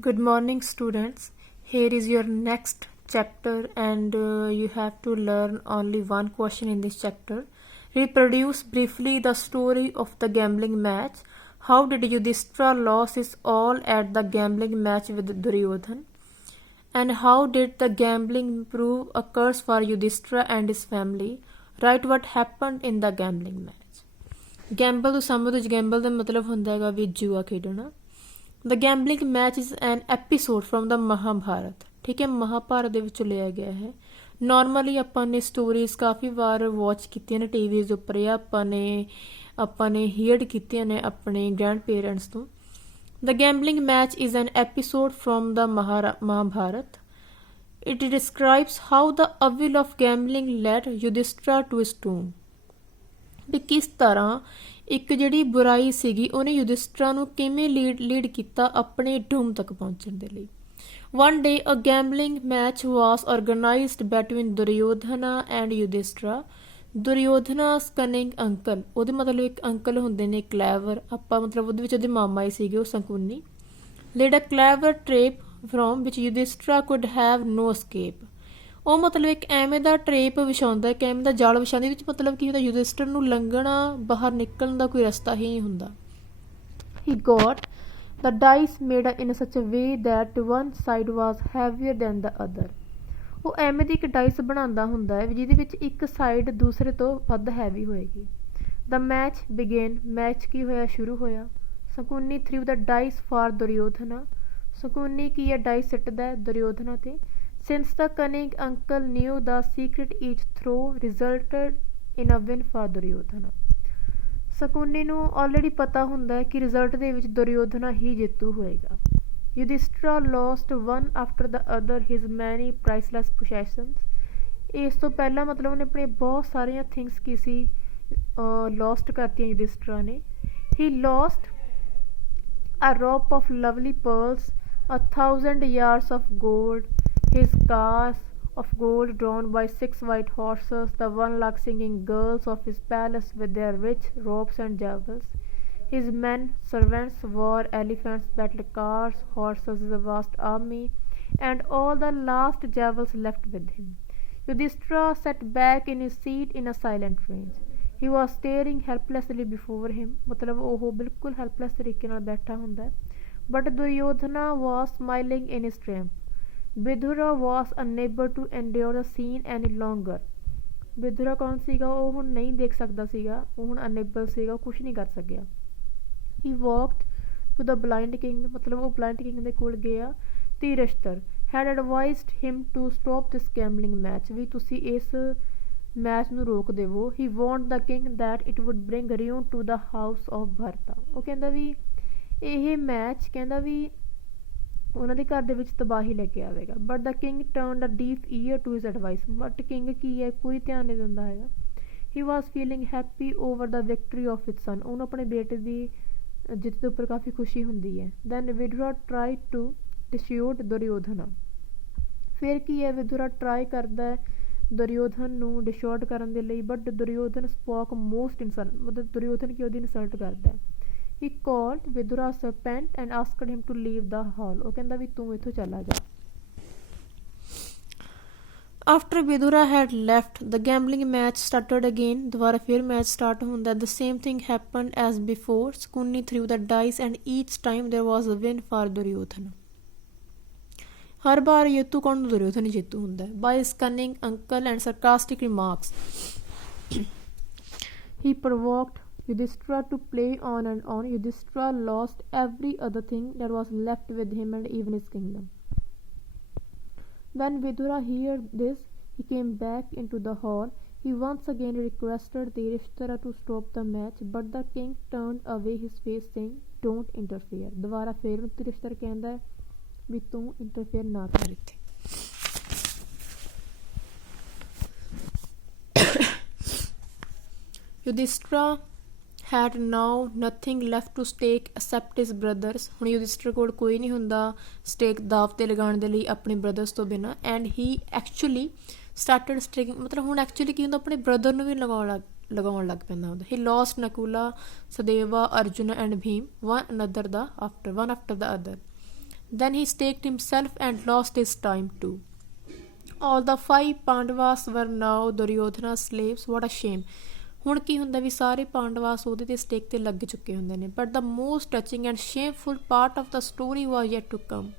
Good morning, students. Here is your next chapter, and you have to learn only one question in this chapter. Reproduce briefly the story of the gambling match. How did Yudhishthira lose his all at the gambling match with Duryodhan? And how did the gambling prove a curse for Yudhishthira and his family? Write what happened in the gambling match. Gamble ਤੋਂ ਸਮਝ ਵਿੱਚ Gamble ਦਾ ਮਤਲਬ ਹੁੰਦਾ ਹੈਗਾ ਵੀ ਜੂਆ ਖੇਡਣਾ। The gambling match is an episode from the Mahabharata. ਠੀਕ ਹੈ, ਮਹਾਭਾਰਤ ਦੇ ਵਿੱਚੋਂ ਲਿਆ ਗਿਆ ਹੈ। ਨੋਰਮਲੀ ਆਪਾਂ ਨੇ ਸਟੋਰੀਜ਼ ਕਾਫੀ ਵਾਰ ਵਾਚ ਕੀਤੀਆਂ ਨੇ ਟੀਵੀ ਦੇ ਉੱਪਰ, ਜਾਂ ਆਪਾਂ ਨੇ ਹੀਅਰਡ ਕੀਤੀਆਂ ਨੇ ਆਪਣੇ ਗ੍ਰੈਂਡ ਪੇਰੈਂਟਸ ਤੋਂ। The gambling match is an episode from the Mahabharata. It describes how the evil of gambling led Yudhishthira to his doom. ਵੀ ਕਿਸ ਤਰ੍ਹਾਂ ਇੱਕ ਜਿਹੜੀ ਬੁਰਾਈ ਸੀਗੀ ਉਹਨੇ ਯੁਧਿਸ਼ਟਰਾ ਨੂੰ ਕਿਵੇਂ ਲੀਡ ਕੀਤਾ ਆਪਣੇ ਡੂਮ ਤੱਕ ਪਹੁੰਚਣ ਦੇ ਲਈ। One day a gambling match was organised between Duryodhana and Yudhishthira. Duryodhana's cunning uncle, ਉਹਦੇ ਮਤਲਬ ਇੱਕ ਅੰਕਲ ਹੁੰਦੇ ਨੇ ਕਲੈਵਰ, ਆਪਾਂ ਮਤਲਬ ਉਹਦੇ ਵਿੱਚ ਉਹਦੇ ਮਾਮਾ ਹੀ ਸੀਗੇ ਉਹ Shakuni. Laid a clever trap from which Yudhishthira could have no escape। ਉਹ ਮਤਲਬ ਇੱਕ ਐਵੇਂ ਦਾ ਟਰੇਪ ਵਿਛਾਉਂਦਾ, ਇੱਕ ਐਵੇਂ ਦਾ ਜਾਲ ਵਿਛਾਉਂਦੇ ਵਿੱਚ ਮਤਲਬ ਕੀ ਹੁੰਦਾ, ਯੁਧਿਸ਼ਟਰ ਨੂੰ ਲੰਘਣਾ ਬਾਹਰ ਨਿਕਲਣ ਦਾ ਕੋਈ ਰਸਤਾ ਹੀ ਨਹੀਂ ਹੁੰਦਾ। He got the dice made in such a way that one side was heavier than the other. ਉਹ ਐਵੇਂ ਦੀ ਇੱਕ ਡਾਈਸ ਬਣਾਉਂਦਾ ਹੁੰਦਾ ਹੈ ਜਿਹਦੇ ਵਿੱਚ ਇੱਕ ਸਾਈਡ ਦੂਸਰੇ ਤੋਂ ਵੱਧ ਹੈਵੀ ਹੋਏਗੀ। ਦ ਮੈਚ ਬਿਗੇਨ, ਮੈਚ ਕੀ ਹੋਇਆ, ਸ਼ੁਰੂ ਹੋਇਆ। Shakuni threw the dice for Duryodhana. Shakuni ਕੀ ਹੈ, ਡਾਈਸ ਸਿੱਟਦਾ ਦੁਰਯੋਧਨਾ ਤੇ। Since the cunning uncle knew the secret, each throw resulted in a win for Duryodhana। Shakuni ਨੂੰ ਆਲਰੇਡੀ ਪਤਾ ਹੁੰਦਾ ਹੈ ਕਿ ਰਿਜ਼ਲਟ ਦੇ ਵਿੱਚ ਦੁਰਯੋਧਨਾ ਹੀ ਜੇਤੂ ਹੋਏਗਾ। Yudhishthira lost one after the other his many priceless possessions। ਇਸ ਤੋਂ ਪਹਿਲਾਂ ਮਤਲਬ ਉਹਨੇ ਆਪਣੇ ਬਹੁਤ ਸਾਰੀਆਂ ਥਿੰਗਸ ਕੀ ਸੀ ਲੋਸਟ ਕਰਤੀਆਂ ਯੁਧਿਸ਼ਟਰਾ ਨੇ। He lost a rope of lovely pearls, 1,000 yards of gold, his cars of gold drawn by 6 white horses, the one like singing girls of his palace with their rich robes and jewels. His men servants wore elephants, battle cars, horses, a vast army, and all the last jewels left with him. Yudhishthira sat back in his seat in a silent rage. He was staring helplessly before him, मतलब ਉਹ ਬਿਲਕੁਲ helpless ਤਰੀਕੇ ਨਾਲ ਬੈਠਾ ਹੁੰਦਾ ਹੈ। But Duryodhana was smiling in his triumph. Vidura was unable to endure the scene any longer। ਵਿਦੁਰਾ ਕੌਣ ਸੀਗਾ, ਉਹ ਹੁਣ ਨਹੀਂ ਦੇਖ ਸਕਦਾ ਸੀਗਾ, ਉਹ ਹੁਣ ਅਨੇਬਲ ਸੀਗਾ, ਉਹ ਕੁਛ ਨਹੀਂ ਕਰ ਸਕਿਆ। He walked to the blind king, ਮਤਲਬ ਉਹ blind king ਦੇ ਕੋਲ ਗਿਆ। ਧੀਰਸ਼ਟਰ had advised him to stop this gambling match, ਵੀ ਤੁਸੀਂ ਇਸ ਮੈਚ ਨੂੰ ਰੋਕ ਦੇਵੋ। He warned the king that it would bring ruin to the house of Bharata। ਉਹ ਕਹਿੰਦਾ ਵੀ ਇਹ ਮੈਚ ਕਹਿੰਦਾ ਵੀ ਉਹਨਾਂ ਦੇ ਘਰ ਦੇ ਵਿੱਚ ਤਬਾਹੀ ਲੈ ਕੇ ਆਵੇਗਾ। But the king turned a deep ear to his advice. But king ਕੀ ਹੈ, ਕੋਈ ਧਿਆਨ ਨਹੀਂ ਦਿੰਦਾ ਹੈਗਾ। He was feeling happy over the victory of his son. ਉਹਨੂੰ ਆਪਣੇ ਬੇਟੇ ਦੀ ਜਿੱਤ ਦੇ ਉੱਪਰ ਕਾਫੀ ਖੁਸ਼ੀ ਹੁੰਦੀ ਹੈ। Then Vidura try to dissuade Duryodhana. ਫਿਰ ਕੀ ਹੈ, ਵਿਦੁਰਾ ਟਰਾਈ ਕਰਦਾ ਹੈ ਦੁਰਯੋਧਨ ਨੂੰ ਡਿਸ਼ੋਰਟ ਕਰਨ ਦੇ ਲਈ। But Duryodhana spoke most insult, ਮਤਲਬ ਦੁਰਯੋਧਨ ਕੀ ਉਹਦੀ ਇਨਸਲਟ ਕਰਦਾ ਹੈ। He called Vidura a serpent and asked him to leave the hall। ਉਹ ਕਹਿੰਦਾ ਵੀ ਤੂੰ ਇੱਥੋਂ ਚਲਾ ਜਾ। After Vidura had left, the gambling match started again। ਦੁਬਾਰਾ ਫਿਰ ਮੈਚ ਸਟਾਰਟ ਹੁੰਦਾ। The same thing happened as before। Shakuni threw the dice and each time there was a win for Duryodhana। ਹਰ ਵਾਰ ਜੇਤੂ ਕੌਣ, ਦੁਰਯੋਧਨ ਹੀ ਜੇਤੂ ਹੁੰਦਾ ਹੈ। By his cunning uncle and sarcastic remarks, he provoked Yudhishthira to play on and on. Yudhishthira lost every other thing that was left with him and even his kingdom. When Vidura heard this, he came back into the hall. He once again requested the Yudhishthira to stop the match, but the king turned away his face saying, "Don't interfere." ਦੁਬਾਰਾ ਫਿਰ ਯੁਧਿਸ਼ਠਰ ਕਹਿੰਦਾ ਹੈ ਵੀ ਤੂੰ interfere ਨਾ ਕਰ ਇੱਥੇ। Yudhishthira had now nothing left to stake except his brothers। ਹੁਣ ਯੁਧਿਸ਼ਠਰ ਕੋਲ ਕੋਈ ਨਹੀਂ ਹੁੰਦਾ ਸਟੇਕ ਦਾਅਵ 'ਤੇ ਲਗਾਉਣ ਦੇ ਲਈ ਆਪਣੇ ਬ੍ਰਦਰਸ ਤੋਂ ਬਿਨਾਂ। ਐਂਡ ਹੀ ਐਕਚੁਅਲੀ ਸਟਾਰਟਡ ਸਟੇਕਿੰਗ, ਮਤਲਬ ਹੁਣ ਐਕਚੁਅਲੀ ਕੀ ਹੁੰਦਾ, ਆਪਣੇ ਬ੍ਰਦਰ ਨੂੰ ਵੀ ਲਗਾਉਣ ਲੱਗ ਪੈਂਦਾ ਹੁੰਦਾ। He lost Nakula, Sahadeva, Arjun and Bhim one after the other. Then he staked himself and lost his time too. All the 5 Pandavas were now Duryodhana's slaves. What a shame. ਹੁਣ ਕੀ ਹੁੰਦਾ ਵੀ ਸਾਰੇ ਪਾਂਡਵਾਸ ਉਹਦੇ ਤੇ ਸਟੇਕ ਤੇ ਲੱਗ ਚੁੱਕੇ ਹੁੰਦੇ ਨੇ, but the most touching and shameful part of the story was yet to come.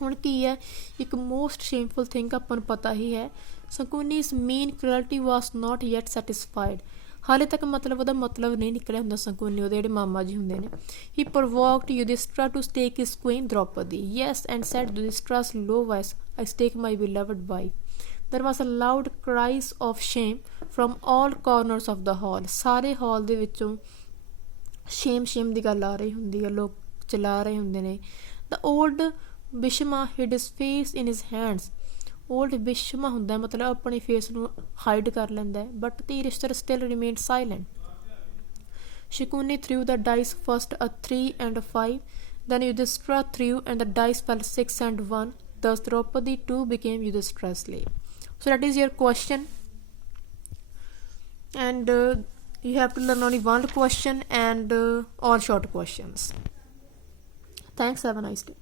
ਹੁਣ ਕੀ ਹੈ, ਇੱਕ ਮੋਸਟ ਸ਼ੇਮਫੁਲ ਥਿੰਗ ਆਪਾਂ ਨੂੰ ਪਤਾ ਹੀ ਹੈ, ਸ਼ਕੁਨੀ's mean cruelty was not yet satisfied। ਹਾਲੇ ਤੱਕ ਮਤਲਬ ਉਹਦਾ ਮਤਲਬ ਨਹੀਂ ਨਿਕਲਿਆ ਹੁੰਦਾ ਸ਼ਕੁਨੀ, ਉਹਦੇ ਜਿਹੜੇ ਮਾਮਾ ਜੀ ਹੁੰਦੇ ਨੇ। He provoked Yudhishthira to stake his queen Draupadi, yes, and said Yudhishthira's low voice, I stake my beloved wife। There was a loud cries of shame from all corners of the hall। ਸਾਰੇ ਹਾਲ ਦੇ ਵਿੱਚੋਂ shame ਦੀ ਗੱਲ ਆ ਰਹੀ ਹੁੰਦੀ ਹੈ, ਲੋਕ ਚਲਾ ਰਹੇ ਹੁੰਦੇ ਨੇ। The old Bhishma hid his face in his hands। Old Bhishma ਹੁੰਦਾ ਮਤਲਬ ਆਪਣੀ ਫੇਸ ਨੂੰ ਹਾਈਡ ਕਰ ਲੈਂਦਾ ਹੈ, but Yudhishthir still remained silent। Shakuni threw the dice, first a 3 and a 5, then Yudhishthira threw and the dice fell 6 and 1, thus Draupadi too became Yudhishthira's slave। So that is your question, and you have to learn only one question and all short questions। Thanks, have a nice day।